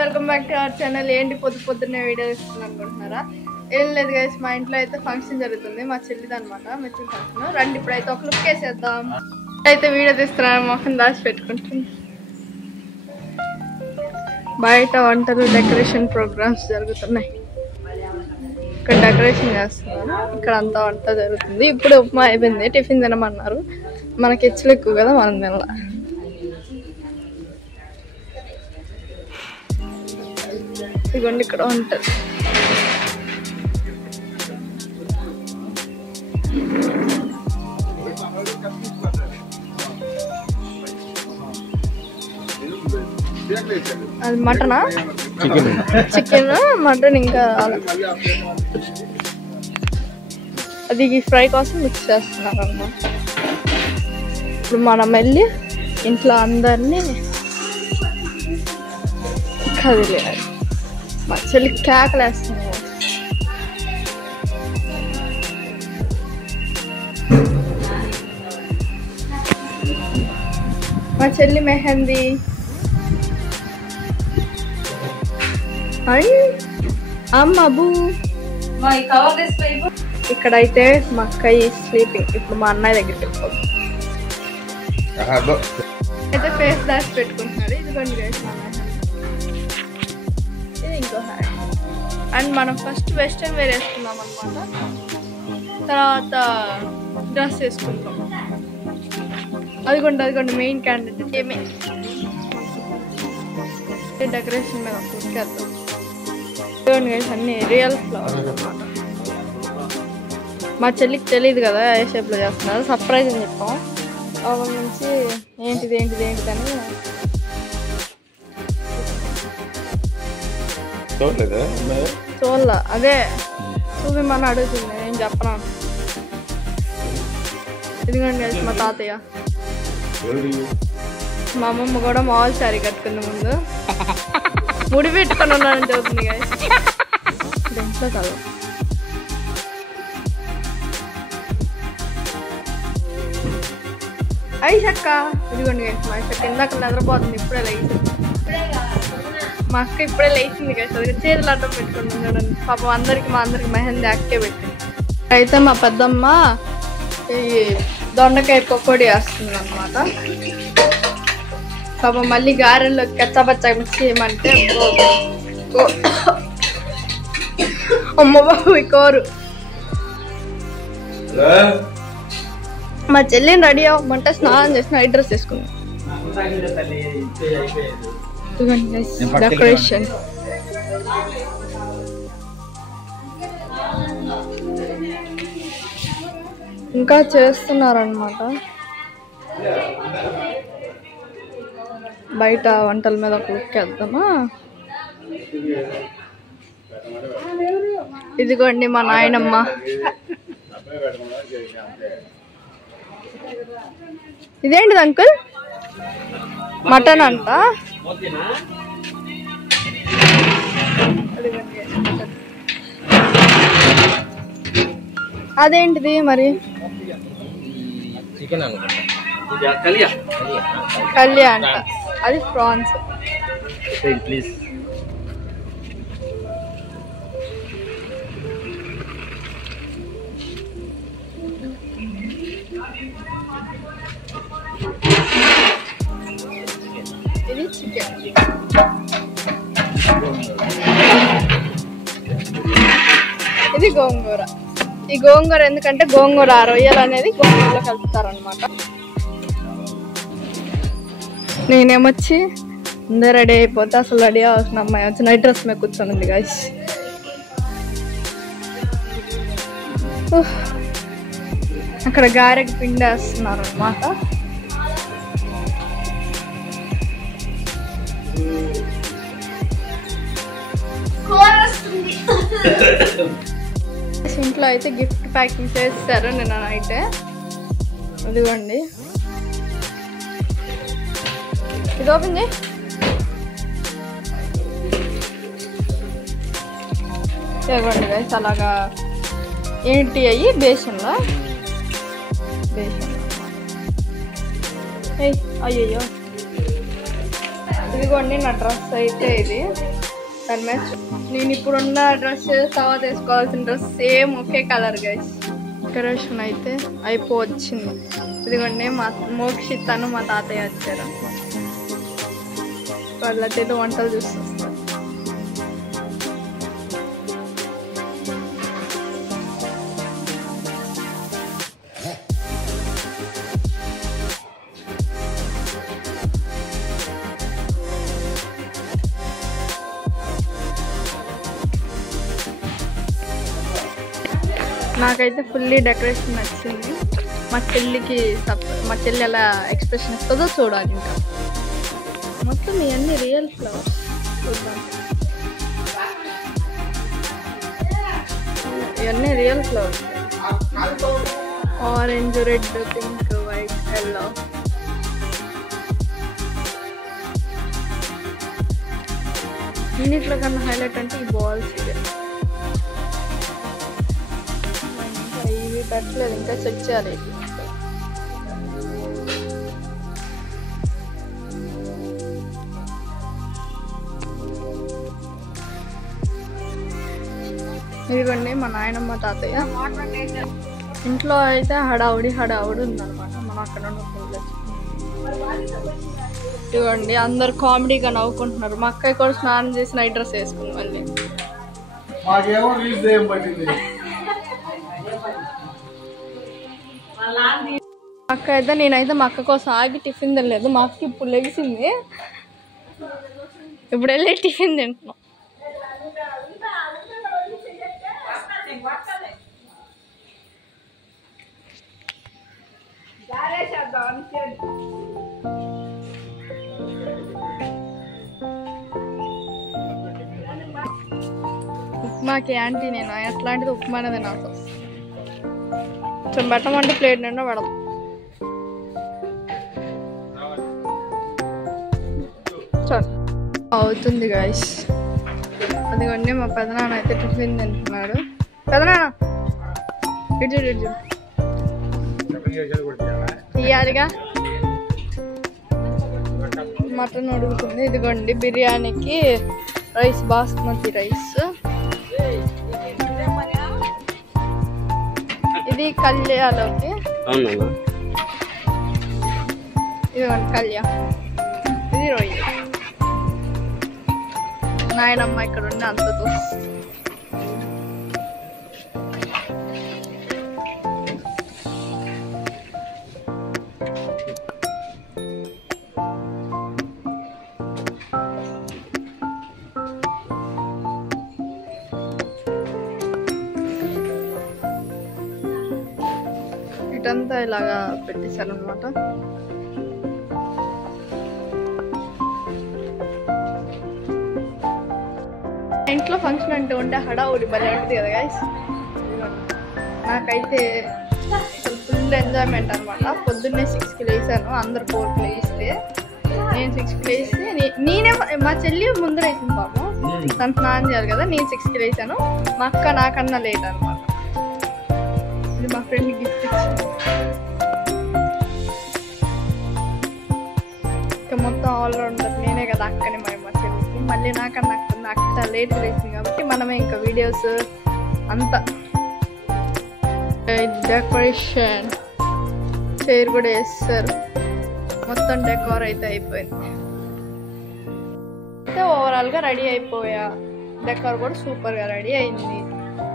Welcome back to our channel. ఏంటి పొద్దున్నే video తీస్తున్నాను అనుకుంటున్నారా? ఏం లేదు గైస్, మా ఇంట్లో అయితే ఫంక్షన్ జరుగుతుంది, మా చెల్లిది అనమాట, మెచ్యూర్ ఫంక్షన్. రండి ఇప్పుడైతే ఒక లుక్ వేసేద్దాం. అయితే వీడియో తీస్తున్నాను, మొహం దాచి పెట్టుకుంటుంది. బయట వంటలు డెకరేషన్ ప్రోగ్రామ్స్ జరుగుతున్నాయి. ఇక్కడ డెకరేషన్ చేస్తున్నారు, ఇక్కడ అంతా వంట జరుగుతుంది. ఇప్పుడు ఉప్మా అయిపోయింది, టిఫిన్ తినమన్నారు. మనకి హెచ్చులు ఎక్కువ కదా, మనం తినాల. ఇదిగోండి ఇక్కడ ఉంటుంది. అది మటనా, చికెన్, మటన్, ఇంకా అది ఫ్రై కోసం మిక్స్ చేస్తున్నారు అన్నమాట. ఇప్పుడు మనం వెళ్ళి ఇంట్లో అందరినీ కదిలేదు. మా చెల్లి కేకలేస్తుంది. మా చెల్లి మెహందీ అమ్మబు. ఇక్కడైతే మా అక్కయ్య స్లీపింగ్. ఇప్పుడు మా అన్నయ్య దగ్గరికి వెళ్ళిపోతుంది. అయితే ఫేస్ దాచి పెట్టుకుంటున్నాడు. ఇదిగోండి గైస్ మా అన్నయ్య. ఇది ఇంకో హ్యాండ్. అండ్ మనం ఫస్ట్ వెస్ట్రన్ వేర్ వేసుకున్నాం అనమాట, తర్వాత డ్రెస్ వేసుకుంటాం. అదిగోండి మెయిన్ క్యాండిడేట్ ఏమే డెకరేషన్ మీద చూసుకెళ్తాం. అన్ని రియల్ ఫ్లవర్స్ అనమాట. మా చెల్లికి తెలియదు కదా ఏ షేప్లో చేస్తున్నారు, సర్ప్రైజ్ అని చెప్పాం. అక్కడ నుంచి ఏంటిది అని చూడలా, అదే చూపిమని అడుగుతుంది, నేను చెప్పను. ఇదిగోండి మా తాతయ్య. మా అమ్మమ్మ కూడా మామూలు శారీ కట్టుకుంది, ముందు ముడి పెట్టుకొని ఉన్నానని చెబుతుంది కదా. ఇంట్లో కాదు, ఐషక్క. ఇదిగోండి మా ఐషక్క ఇందాక నిద్రపోతుంది, ఇప్పుడే లేచింది. మా అక్క ఇప్పుడే లేచింది కదా, చేతులు అడ్డం పెట్టుకుని చూడండి. పాపం మా అందరికి మెహందీ యాక్టే పెట్టింది. అయితే మా పెద్దమ్మ ఈ దొండకాయ పకోడీ వేస్తుంది అనమాట. పాపం మళ్ళీ గారెల్లో కచ్చపచ్చ మిక్స్ చేయమంటే అమ్మ బాబు కోరు. మా చెల్లిని రెడీ అవ్వమంటే స్నానం చేసి నైట్ డ్రెస్ వేసుకుంది. డెకరేషన్ ఇంకా చేస్తున్నారనమాట. బయట వంటల మీద ఒక లుక్ వేద్దామా? ఇదిగోండి మా నాయనమ్మ. ఇదేంటిది అంకుల్? మటన్ అంట. అదేంటిది మరి? కళ్యా అంట, అది ప్రాన్స్. ప్లీజ్ ఇది చికెన్. ఇది గోంగూర. ఈ గోంగూర ఎందుకంటే గోంగూర రొయ్యలు అనేది గోంగూరలో కలుపుతారనమాట. నేనేమొచ్చి అందరూ రెడీ అయిపోతే అసలు రెడీ అవ్వాల్సిన అమ్మాయి వచ్చి నైట్ డ్రెస్ మీద కూర్చొని గాయస్. అక్కడ గారెకి పిండి వేస్తున్నారు అనమాట. ఇంట్లో అయితే గిఫ్ట్ ప్యాకింగ్ చేస్తారు నిన్న నైటే. ఇదిగోండి, ఇది ఓపెన్ చేయి. ఇదిగోండి గైస్, అలాగా ఏంటి అయ్యి బేసన్లో అయ్యయ్యో ఇదిగోండి నా డ్రెస్ అయితే ఇది దాని మ్యాచ్. నేను ఇప్పుడున్న డ్రెస్ తర్వాత వేసుకోవాల్సిన డ్రెస్ సేమ్ ఒకే కలర్ గైస్. డెకరేషన్ అయితే అయిపోవచ్చింది. ఇదిగోండి మా మోక్షితను మా తాతయ్య వచ్చారు. వాళ్ళైతే వంటలు చూస్తారు. నాకైతే ఫుల్లీ డెకరేషన్ నచ్చింది. మా చెల్లికి మా చెల్లి ఎలా ఎక్స్ప్రెషన్ ఇస్తుందో చూడాలి. ఇంకా మొత్తం ఇవన్నీ రియల్ ఫ్లవర్స్ చూద్దాం. ఇవన్నీ real flowers. Orange, red, pink, white, yellow. ఇన్నిట్లో కన్నా హైలైట్ అంటే ఈ బాల్స్. ఇవి పెట్టలేదు, ఇంకా చెక్ చేయాలి. ఇదిగోండి మా నాయనమ్మ తాతయ్య. ఇంట్లో అయితే హడావుడి ఉందన్నమాట. మనం అక్కడ ఇదిగోండి అందరు కామెడీగా నవ్వుకుంటున్నారు. మా అక్కయ్య కూడా స్నానం చేసి నైట్ డ్రెస్ వేసుకుంది మళ్ళీ. అక్క అయితే నేనైతే మా అక్క కోసం ఆగి టిఫిన్ తినలేదు. మా అక్క ఇప్పుడు లెగిసింది, ఇప్పుడు వెళ్ళి టిఫిన్ తింటున్నాం. ఉప్మాకి యాంటీ నేను ఎట్లాంటిది ఉప్మానే తినాల్సి వస్తుంది. కొంచెం పెట్టమంటే ప్లేట్ నిండా పెడతాం. చాలు అవుతుంది గాయస్. అదిగోండి మా పెదనాన్న అయితే టిఫిన్ తింటున్నాడు. పెదనాన్న ఇటు ఇయ్యాలిగా. మటన్ ఉడుకుతుంది. ఇదిగోండి బిర్యానీకి రైస్, బాస్మతి రైస్. ఇది కళ్యాలోకి. ఇదిగోండి కళ్యా. ఇది రొయ్య. నాయనమ్మ ఇక్కడ ఉండి అంత దోస్తు. ఇటంతా ఇలాగా పెట్టేశారు అనమాట. ఇంట్లో ఫంక్షన్ అంటే ఉంటే హడావుడి భలే ఉంటుంది కదా గైస్. నాకైతే ఫుల్ ఎంజాయ్మెంట్ అనమాట. పొద్దున్నే 6కి లేసాను. అందరు 4కి లేస్తే నేను 6కి లేస్తే నేనే మా చెల్లి ముందర వేసింది పాపం. తను స్నానం చేయాలి కదా. నేను 6కి లేసాను. మా అక్క నాకన్నా లేట్ అనమాట. ఇది మా ఫ్రెండ్ గిఫ్ట్ ఇచ్చింది. ఇంకా మొత్తం ఆల్రౌండర్ నేనే కదా అక్కని మా చెల్లికి. మళ్ళీ నాకన్నా అక్క లేట్ లేచింది కాబట్టి మనమే ఇంకా వీడియోస్ అంతా. డెకరేషన్ చైర్ కూడా వేస్తారు. మొత్తం డెకోర్ అయితే అయిపోయింది. అయితే ఓవరాల్గా రెడీ అయిపోయా. డెకోర్ కూడా సూపర్గా రెడీ అయింది.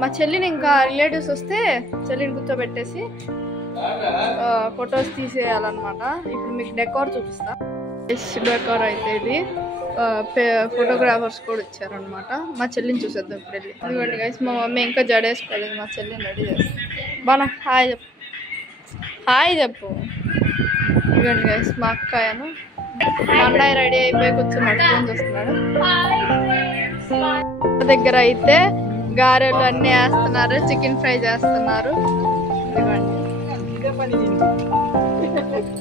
మా చెల్లిని ఇంకా రిలేటివ్స్ వస్తే చెల్లిని కూర్చోబెట్టేసి ఫొటోస్ తీసేయాలన్నమాట. ఇప్పుడు మీకు డెకోర్ చూపిస్తా. డెకోర్ అయితే ఇది ఫోటోగ్రాఫర్స్ కూడా వచ్చారనమాట. మా చెల్లిని చూసేద్దాం ఇప్పుడు వెళ్ళి. ఇదిగోండి గైస్ మా మమ్మీ ఇంకా జడేసుకోలేదు. మా చెల్లిని రెడీ చేస్తాం. బాగా హాయ్ చెప్పు, హాయ్ చెప్పు. ఇదిగోండి గైస్ మా అక్కయ్యను. మా అన్నయ్య రెడీ అయిపోయి కూర్చున్నాడు, ఫోన్ చూస్తున్నాడు. దగ్గర అయితే గారెలు అన్నీ వేస్తున్నారు, చికెన్ ఫ్రై చేస్తున్నారు.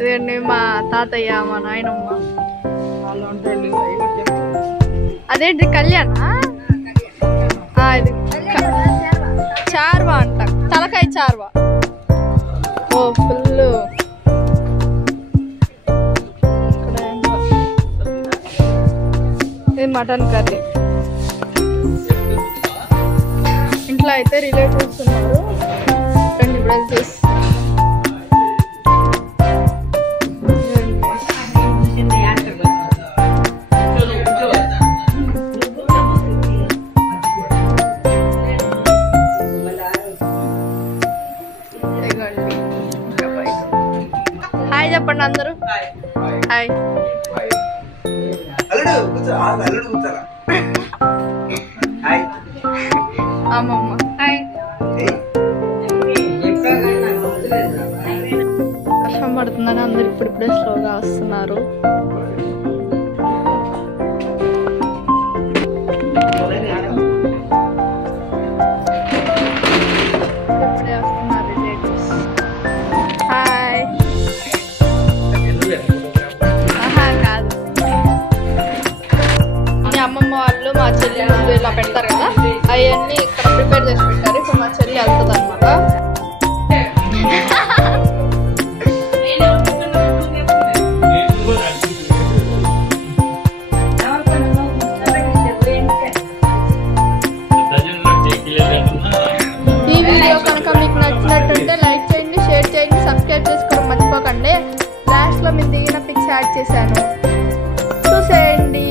ఇదిగోండి మా తాతయ్య, మా నాయనమ్మ. అదేంటి కళ్యాణా? ఇది చార్వా అంట, తలకాయ చార్వా. ఓ ఫుల్ ఇది మటన్ కర్రీ. ఇంట్లో అయితే రిలేటివ్స్ ఉన్నారు. రండి బ్రదర్స్. హాయ్ చెప్పండి అందరూ. హాయ్. అమ్మమ్మ హాయ్. వర్షం పడుతుందని అందరు ఇప్పుడిప్పుడే స్లోగా వస్తున్నారు. ఇప్పుడే వస్తున్నారు రిలేటివ్స్. హాయ్. కాదు, మీ అమ్మమ్మ వాళ్ళు మా చెల్లి ముందు ఇలా పెడతారు కదా, అవన్నీ ఇక్కడ ప్రిపేర్ చేసి పెట్టారు. ఇప్పుడు మా చెల్లి వెళ్తుంది అనమాట. ఈ వీడియో కనుక మీకు నచ్చినట్టుంటే లైక్ చేయండి, షేర్ చేయండి, సబ్స్క్రైబ్ చేసుకోవడం మర్చిపోకండి. లాస్ట్లో మీరు దిగిన పిక్స్ యాడ్ చేశాను, చూసేయండి.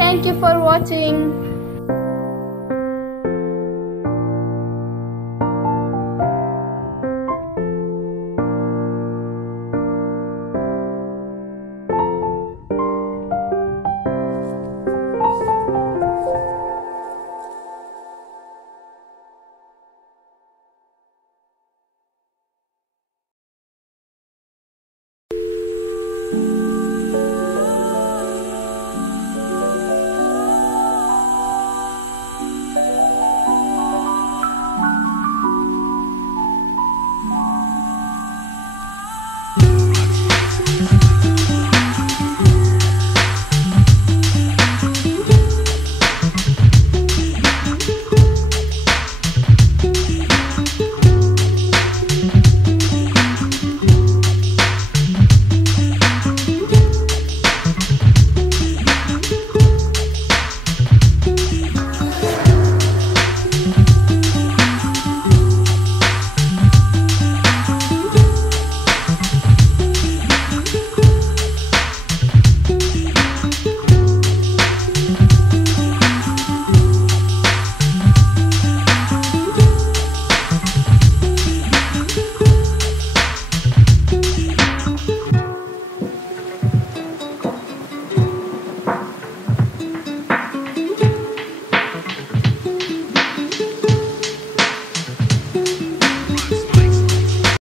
Thank you for watching.